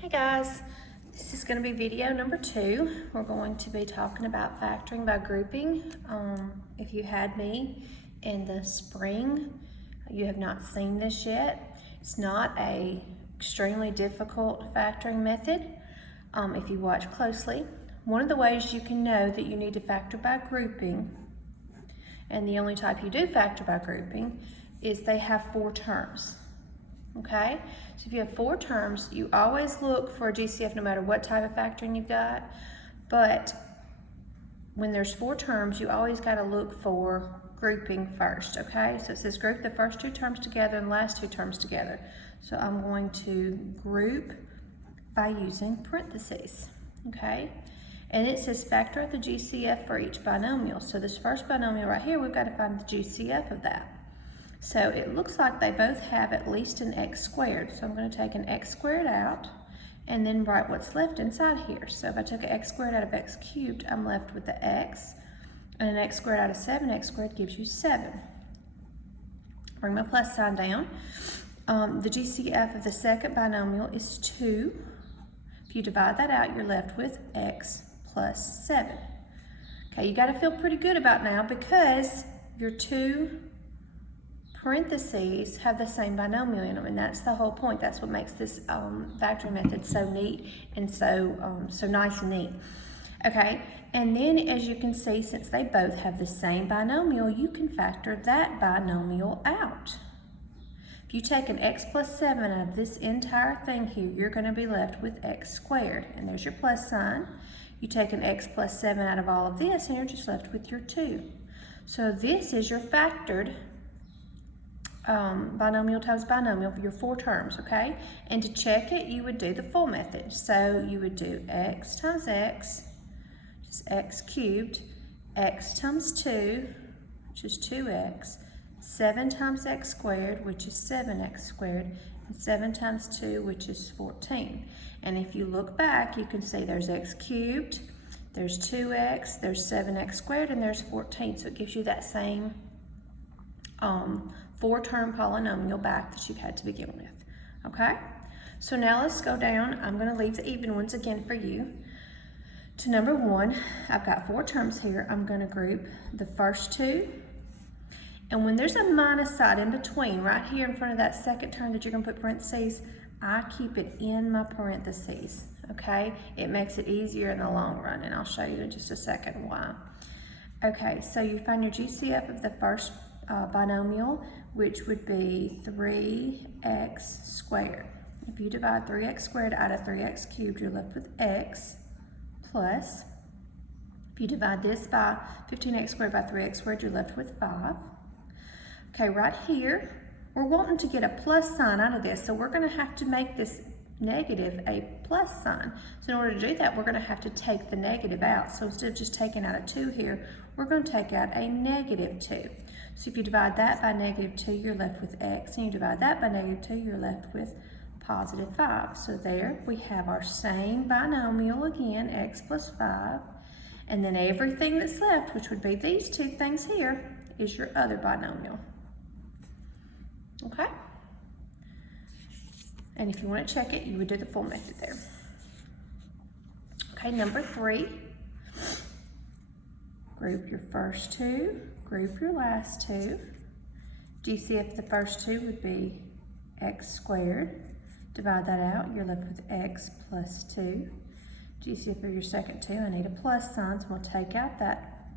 Hey guys, this is going to be video number 2. We're going to be talking about factoring by grouping. If you had me in the spring, you have not seen this yet. It's not a extremely difficult factoring method if you watch closely. One of the ways you can know that you need to factor by grouping, and the only type you do factor by grouping, is they have 4 terms. Okay, so if you have 4 terms, you always look for a GCF no matter what type of factoring you've got. But when there's 4 terms, you always got to look for grouping first. Okay, so it says group the first 2 terms together and the last 2 terms together. So I'm going to group by using parentheses. Okay, and it says factor out the GCF for each binomial. So this first binomial right here, we've got to find the GCF of that. So it looks like they both have at least an x squared. So I'm going to take an x squared out and then write what's left inside here. So if I took an x squared out of x cubed, I'm left with the x. And an x squared out of 7x squared gives you 7. Bring my plus sign down. The GCF of the second binomial is 2. If you divide that out, you're left with x plus 7. Okay, you got to feel pretty good about now because your 2 parentheses have the same binomial in them, and that's the whole point. That's what makes this factoring method so neat and so nice and neat. Okay, and then as you can see, since they both have the same binomial, you can factor that binomial out. If you take an x plus 7 out of this entire thing here, you're going to be left with x squared, and there's your plus sign. You take an x plus 7 out of all of this, and you're just left with your 2. So this is your factored binomial times binomial for your 4 terms, okay? And to check it, you would do the full method. So you would do x times x, which is x cubed, x times 2, which is 2x, 7 times x squared, which is 7x squared, and 7 times 2, which is 14. And if you look back, you can see there's x cubed, there's 2x, there's 7x squared, and there's 14. So it gives you that same 4-term polynomial back that you had to begin with, okay? So now let's go down. I'm going to leave the even ones again for you. To number 1, I've got 4 terms here. I'm going to group the first 2. And when there's a minus sign in between, right here in front of that second term that you're going to put parentheses, I keep it in my parentheses, okay? It makes it easier in the long run, and I'll show you in just a second why. Okay, so you find your GCF of the first binomial, which would be 3x squared. If you divide 3x squared out of 3x cubed, you're left with x plus, if you divide this by 15x squared by 3x squared, you're left with 5. Okay, right here, we're wanting to get a plus sign out of this, so we're going to have to make this negative a plus sign. So in order to do that, we're going to have to take the negative out. So instead of just taking out a 2 here, we're going to take out a negative 2. So if you divide that by negative 2, you're left with x, and you divide that by negative 2, you're left with positive 5. So there we have our same binomial again, x plus 5, and then everything that's left, which would be these 2 things here, is your other binomial. Okay? And if you want to check it, you would do the full method there. Okay, number 3, group your first 2, group your last 2. GCF of the first 2 would be x squared. Divide that out, you're left with x plus 2. GCF of your second 2, I need a plus sign, so we'll take out that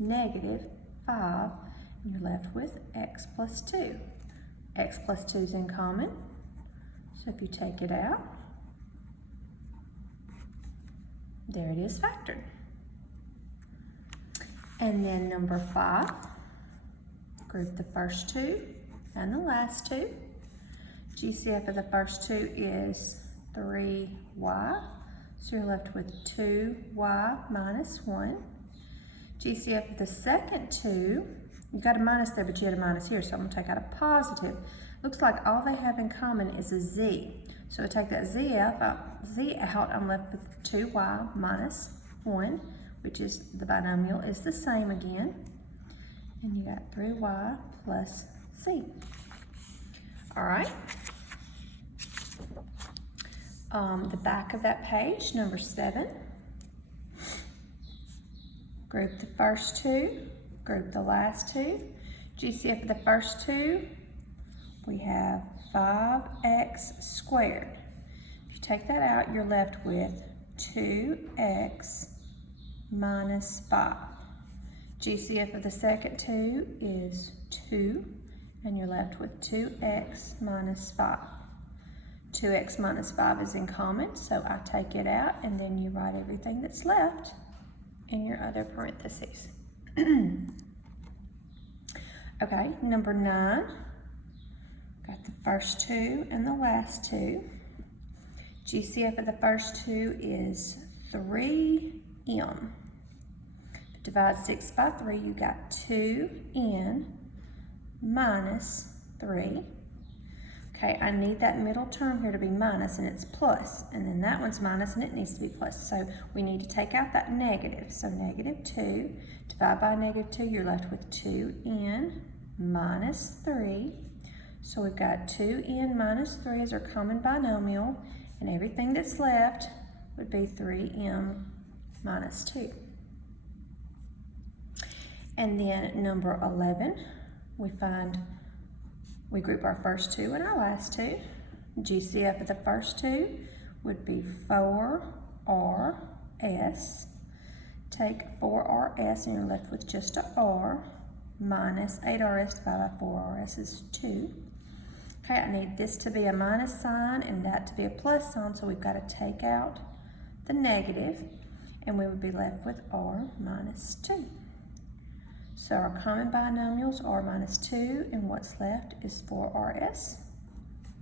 negative 5, and you're left with x plus 2. X plus 2 is in common, so if you take it out, there it is factored. And then number 5, group the first 2 and the last 2. GCF of the first 2 is 3y, so you're left with 2y minus 1. GCF of the second 2, you got a minus there, but you had a minus here, so I'm going to take out a positive. Looks like all they have in common is a z. So I take that z out, I'm left with 2y minus 1, which is the binomial is the same again. And you got 3y plus z. All right. the back of that page, number 7. Group the first two, group the last two. GCF of the first two, we have 5x squared. If you take that out, you're left with 2x minus 5. GCF of the second two is 2, and you're left with 2x minus 5. 2x minus 5 is in common, so I take it out, and then you write everything that's left in your other parentheses. Okay, number 9. Got the first two and the last two. GCF of the first two is 3m. Divide 6 by 3, you got 2n minus 3. Okay, I need that middle term here to be minus, and it's plus. And then that one's minus, and it needs to be plus. So we need to take out that negative. So negative 2, divide by negative 2, you're left with 2n minus 3. So we've got 2n minus 3 as our common binomial, and everything that's left would be 3m minus 2. And then number 11, we group our first two and our last two. GCF of the first two would be 4rs. Take 4rs and you're left with just a r, minus 8rs divided by 4rs is 2. Okay, I need this to be a minus sign and that to be a plus sign, so we've got to take out the negative, and we would be left with r minus 2. So our common binomials are minus 2, and what's left is 4rs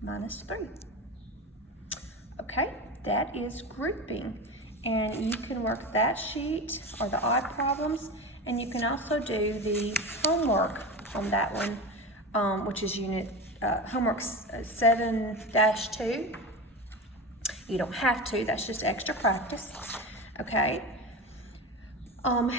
minus 3. Okay, that is grouping. And you can work that sheet or the odd problems, and you can also do the homework on that one, which is homework 7-2. You don't have to, that's just extra practice. Okay.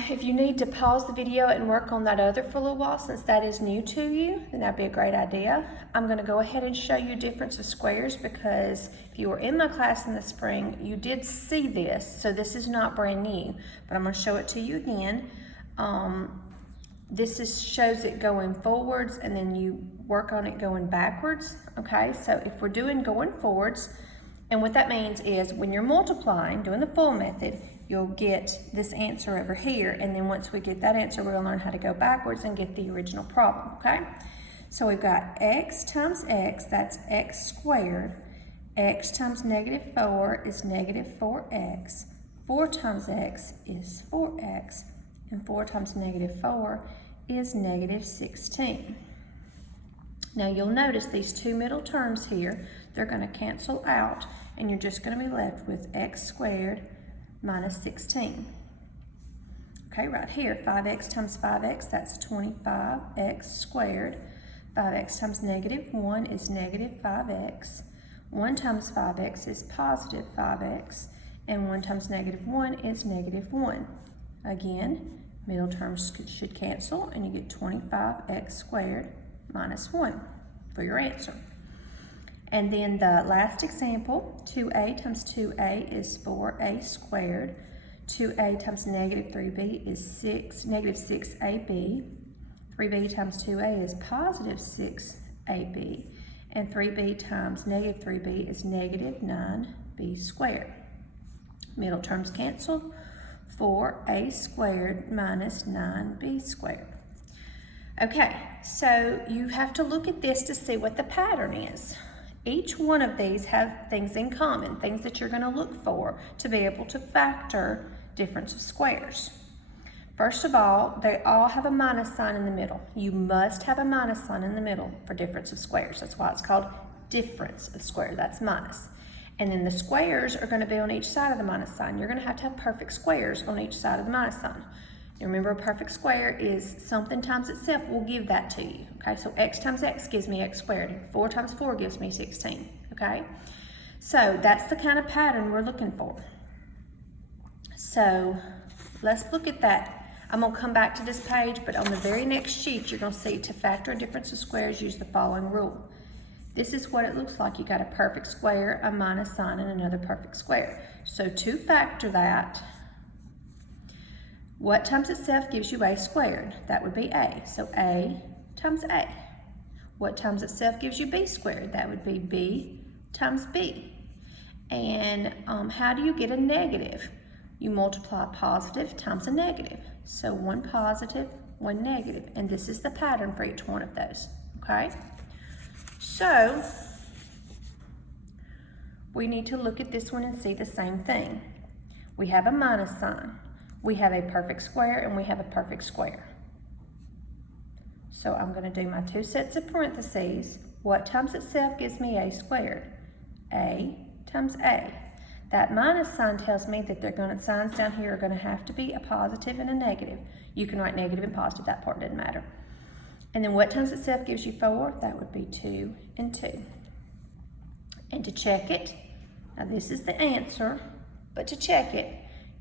If you need to pause the video and work on that other for a little while, since that is new to you, then that'd be a great idea. I'm going to go ahead and show you difference of squares, because if you were in my class in the spring, you did see this, so this is not brand new, but I'm going to show it to you again. This shows it going forwards, and then you work on it going backwards. Okay, so if we're doing going forwards, and what that means is when you're multiplying, doing the full method, you'll get this answer over here, and then once we get that answer, we'll learn how to go backwards and get the original problem, okay? So we've got x times x, that's x squared. X times negative 4 is negative 4x. 4 times x is 4x, and 4 times negative 4 is negative 16. Now you'll notice these two middle terms here, they're going to cancel out, and you're just going to be left with x squared minus 16. Okay, right here, 5x times 5x, that's 25x squared. 5x times negative 1 is negative 5x. 1 times 5x is positive 5x. And 1 times negative 1 is negative 1. Again, middle terms should cancel, and you get 25x squared minus 1 for your answer. And then the last example, 2a times 2a is 4a squared. 2a times negative 3b is negative 6ab. 3b times 2a is positive 6ab. And 3b times negative 3b is negative 9b squared. Middle terms cancel. 4a squared minus 9b squared. Okay, so you have to look at this to see what the pattern is. Each one of these have things in common, things that you're going to look for to be able to factor difference of squares. First of all, they all have a minus sign in the middle. You must have a minus sign in the middle for difference of squares. That's why it's called difference of squares. That's minus. And then the squares are going to be on each side of the minus sign. You're going to have perfect squares on each side of the minus sign. You remember, a perfect square is something times itself. We'll give that to you. Okay, so x times x gives me x squared. 4 times 4 gives me 16. Okay, so that's the kind of pattern we're looking for. So let's look at that. I'm going to come back to this page, but on the very next sheet, you're going to see to factor a difference of squares, use the following rule. This is what it looks like. You got a perfect square, a minus sign, and another perfect square. So to factor that, what times itself gives you a squared? That would be a. So a times a. What times itself gives you b squared? That would be b times b. And how do you get a negative? You multiply positive times a negative. So one positive, one negative. And this is the pattern for each one of those, okay? So we need to look at this one and see the same thing. We have a minus sign. We have a perfect square and we have a perfect square. So I'm going to do my two sets of parentheses. What times itself gives me a squared? A times a. That minus sign tells me that signs down here are going to have to be a positive and a negative. You can write negative and positive, that part doesn't matter. And then what times itself gives you 4? That would be 2 and 2. And to check it, now this is the answer, but to check it,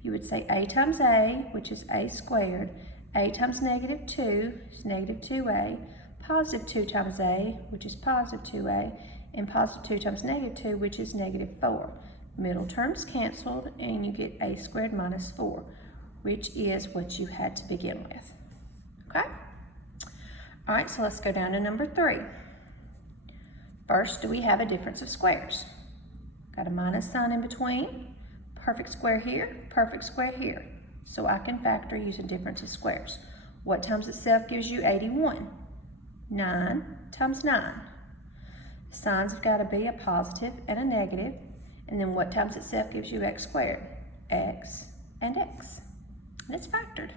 you would say a times a, which is a squared. A times negative 2 is negative 2a. Positive 2 times a, which is positive 2a. And positive 2 times negative 2, which is negative 4. Middle terms canceled, and you get a squared minus 4, which is what you had to begin with. Okay? All right, so let's go down to number 3. First, do we have a difference of squares? Got a minus sign in between. Perfect square here, perfect square here. So I can factor using difference of squares. What times itself gives you 81? 9 times 9. The signs have got to be a positive and a negative. And then what times itself gives you x squared? X and x. And it's factored.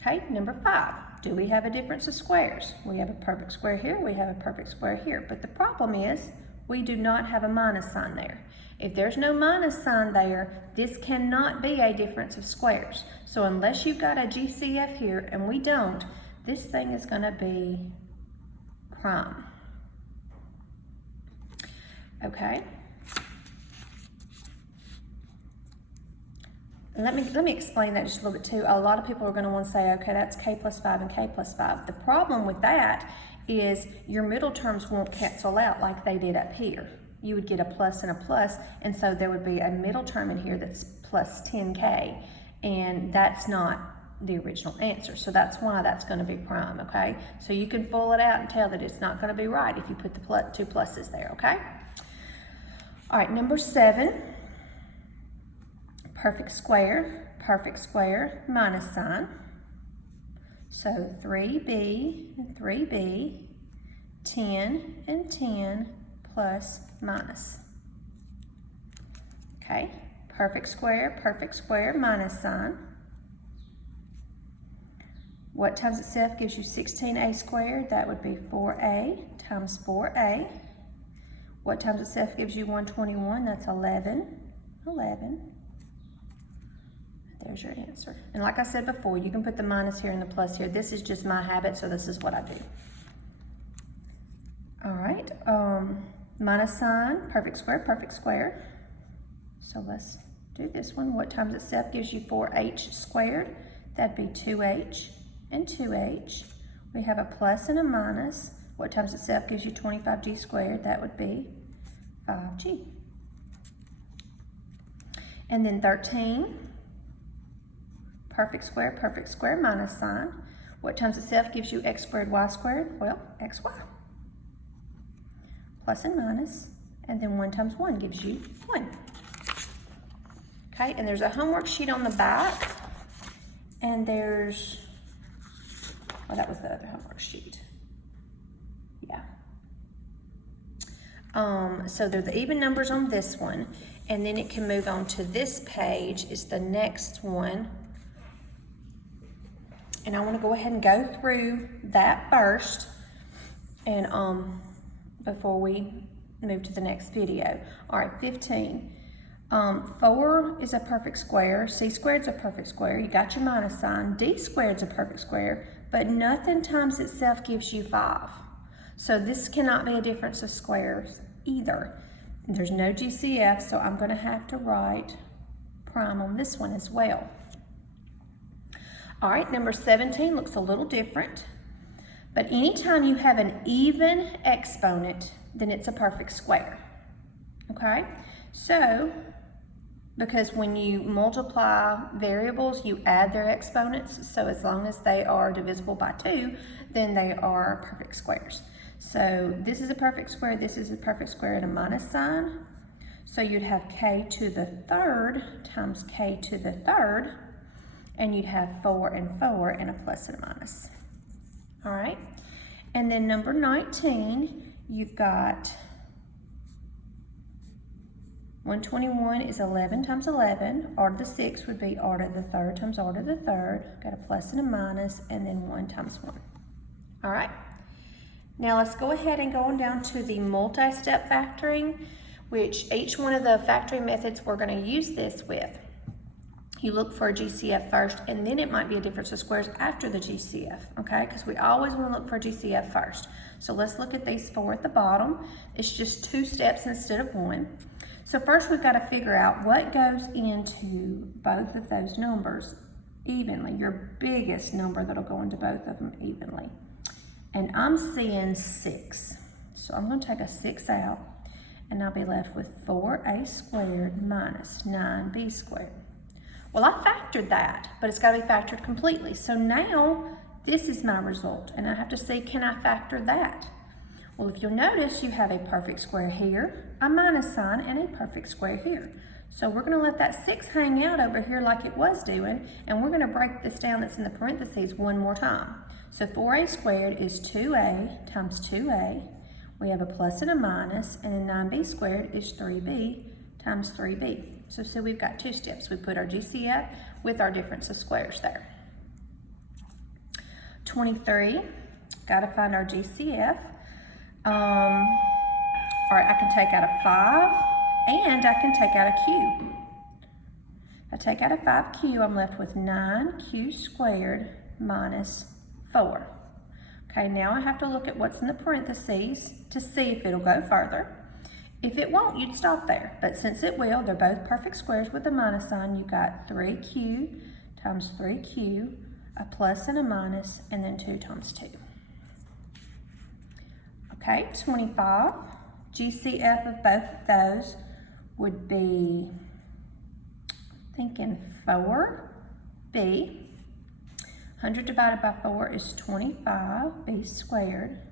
Okay, number 5. Do we have a difference of squares? We have a perfect square here, we have a perfect square here. But the problem is, we do not have a minus sign there. If there's no minus sign there, this cannot be a difference of squares. So unless you've got a GCF here, and we don't, this thing is going to be prime. Okay? Let me explain that just a little bit too. A lot of people are going to want to say, okay, that's k plus 5 and k plus 5. The problem with that is your middle terms won't cancel out like they did up here. You would get a plus and a plus, and so there would be a middle term in here that's plus 10k, and that's not the original answer. So that's why that's going to be prime, okay? So you can pull it out and tell that it's not going to be right if you put the two pluses there, okay? All right, number 7. Perfect square, minus sign. So 3b and 3b, 10 and 10, plus minus. Okay, perfect square, minus sign. What times itself gives you 16a squared? That would be 4a times 4a. What times itself gives you 121? That's 11. There's your answer. And like I said before, you can put the minus here and the plus here. This is just my habit, so this is what I do. All right, minus sign, perfect square. So let's do this one. What times itself gives you 4h squared? That'd be 2h and 2h. We have a plus and a minus. What times itself gives you 25g squared? That would be 5g. And then 13. Perfect square, minus sign. What times itself gives you x squared, y squared? Well, xy. Plus and minus, and then 1 times 1 gives you 1. Okay, and there's a homework sheet on the back, and there's, oh, that was the other homework sheet. Yeah. So there's the even numbers on this one, and then it can move on to this page is the next one. And I want to go ahead and go through that first, and before we move to the next video. All right, 15. 4 is a perfect square. C squared is a perfect square. You got your minus sign. D squared is a perfect square, but nothing times itself gives you 5. So this cannot be a difference of squares either. There's no GCF, so I'm going to have to write prime on this one as well. All right, number 17 looks a little different. But anytime you have an even exponent, then it's a perfect square, okay? So, because when you multiply variables, you add their exponents, so as long as they are divisible by 2, then they are perfect squares. So this is a perfect square, this is a perfect square, and a minus sign. So you'd have k to the third times k to the third, and you'd have 4 and 4 and a plus and a minus. All right, and then number 19, you've got 121 is 11 times 11. R to the 6 would be r to the third times r to the third. Got a plus and a minus, and then 1 times 1. All right, now let's go ahead and go on down to the multi-step factoring, which each one of the factoring methods we're going to use this with. You look for a GCF first, and then it might be a difference of squares after the GCF, okay? Because we always want to look for a GCF first. So let's look at these 4 at the bottom. It's just 2 steps instead of 1. So first we've got to figure out what goes into both of those numbers evenly, your biggest number that'll go into both of them evenly. And I'm seeing 6. So I'm going to take a 6 out, and I'll be left with 4a squared minus 9b squared. Well, I factored that, but it's got to be factored completely. So now this is my result, and I have to see, can I factor that? Well, if you'll notice, you have a perfect square here, a minus sign, and a perfect square here. So we're going to let that 6 hang out over here like it was doing, and we're going to break this down that's in the parentheses one more time. So 4a squared is 2a times 2a. We have a plus and a minus, and then 9b squared is 3b times 3b. So we've got 2 steps. We put our GCF with our difference of squares there. 23, got to find our GCF. All right, I can take out a 5, and I can take out a q. If I take out a 5q, I'm left with 9q squared minus 4. Okay, now I have to look at what's in the parentheses to see if it'll go further. If it won't, you'd stop there. But since it will, they're both perfect squares with a minus sign. You got 3q times 3q, a plus and a minus, and then 2 times 2. Okay, 25. GCF of both of those would be, thinking 4b. 100 divided by 4 is 25, b squared,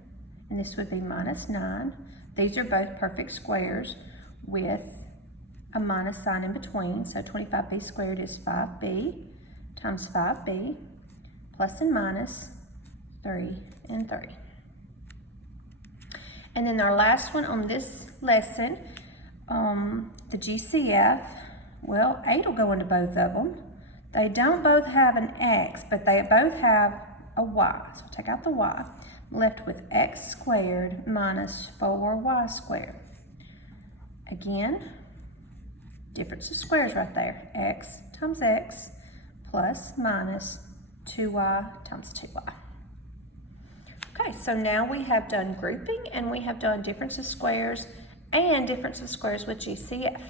and this would be minus 9. These are both perfect squares with a minus sign in between, so 25b squared is 5b times 5b, plus and minus 3 and 3. And then our last one on this lesson, the GCF, well, 8 will go into both of them. They don't both have an x, but they both have a y. So I'll take out the y. I'm left with x squared minus 4y squared. Again, difference of squares right there. X times x plus minus 2y times 2y. Okay, so now we have done grouping, and we have done difference of squares and difference of squares with GCF.